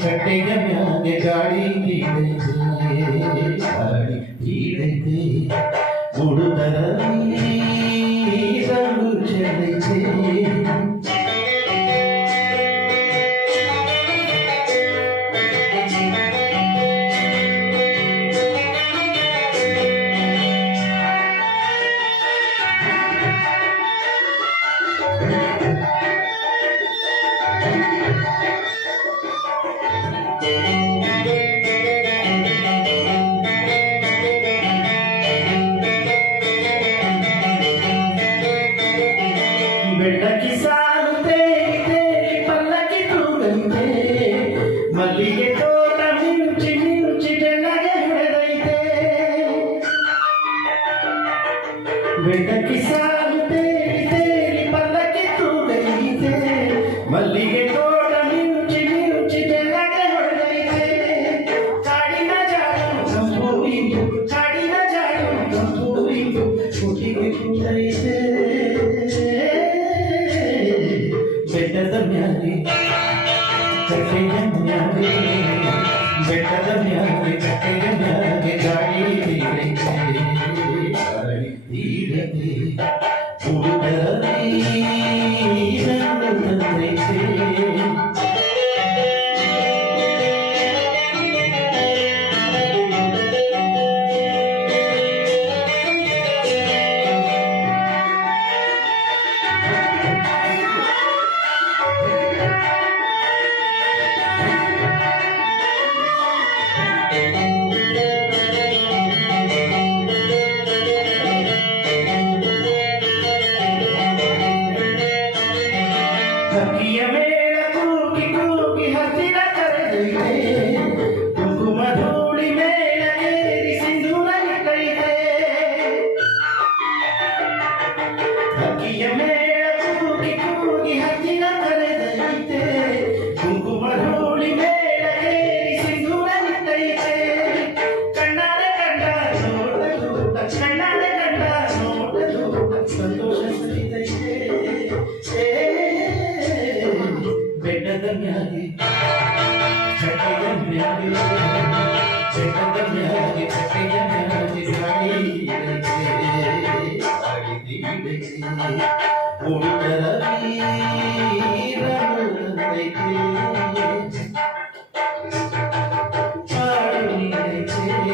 ಕಟ್ಟೆಯ ಮ್ಯಾಗೆ ಗಾಡಿ ತೀಡೈತೆ ಉಡುತರಲ್ಲಿ ರಂಗು ಚೆಲ್ಲೈತೆ ಬೆಳ್ಳಕ್ಕಿ ಸಾಲುತ್ತೆ ಪಲ್ಲಕ್ಕಿ ತೂಗಂತೆ ಮಲ್ಲಿಗೆ ತೋಟ ಮಿಂಚಿ ಮಿಂಚಿ ಬೆಳ್ಳಗೆ ಹೊಡೆದೈತೆ ಬೆಳ್ಳಕ್ಕಿ ಸಾಲುತ್ತೆ ಪಲ್ಲಕ್ಕಿ ತೂಗೈತೆ ಮಲ್ಲಿಗೆ ತೋಟ ಮಿಂಚಿ ಮಿಂಚಿ ಬೆಳ್ಳಗೆ ಹೊಡೆದೈತೆ ಕಾಡಿನ ಜಾಡು ಕಂಪು ಇಂದು ಕಾಡಿನ ಜಾಡು ಕಂಪು ಇಂದು ಕುಟಿಗೆ ಕುಂದೈತೆ ಬೆಟ್ಟದ ಮ್ಯಾಲೆ ಕಟ್ಟೆಯ ಮ್ಯಾಲೆ ಬೆಟ್ಟದ ಮ್ಯಾಲೆ ಕಟ್ಟೆಯ ಮ್ಯಾಲೆ ಗಾಳಿ ತೀಡೈತೆ ಹುಡುಗರಲ್ಲಿ ರಂಗು ತಂದೈತೆ ಹಕ್ಕಿಯ ಮೇಳ ಕೂಗಿ ಕೂಗಿ ಹತ್ತಿರ ಕರೆದೈತೆ ಕುಂಕುಮ ಧೂಳಿ ಮೇಳ ಏರಿ ಸಿಂಧೂರ ಇಟ್ಟೈತೆ ಹಕ್ಕಿಯ ಮೇಳ ಕೂಗಿ ಕೂಗಿ ಹತ್ತಿರ ಕರೆದೈತೆ ಕುಂಕುಮ ಧೂಳಿ ಮೇಳ ಏರಿ ಸಿಂಧೂರ ಇಟ್ಟೈತೆ ಕಣ್ಣಾರೆ ಕಂಡ ನೋಡಲು ಕಣ್ಣಾರೆ ಕಂಡ ನೋಡಲು ಸಂತೋಷ ಸರಿದೈತೆ ಬೆಟ್ಟದ ಮ್ಯಾಗೆ ಕಟ್ಟೆಯ ಮ್ಯಾಗೆ ಬೆಟ್ಟದ ಮ್ಯಾಗೆ ಕಟ್ಟೆಯ ಮ್ಯಾಗೆ ಗಾಳಿ ತೀಡೈತೆ ಹುಡುಗರಲ್ಲಿ ರಂಗು ತಂದೈತೆ ಹಾಡು ನೀಡೈತೆ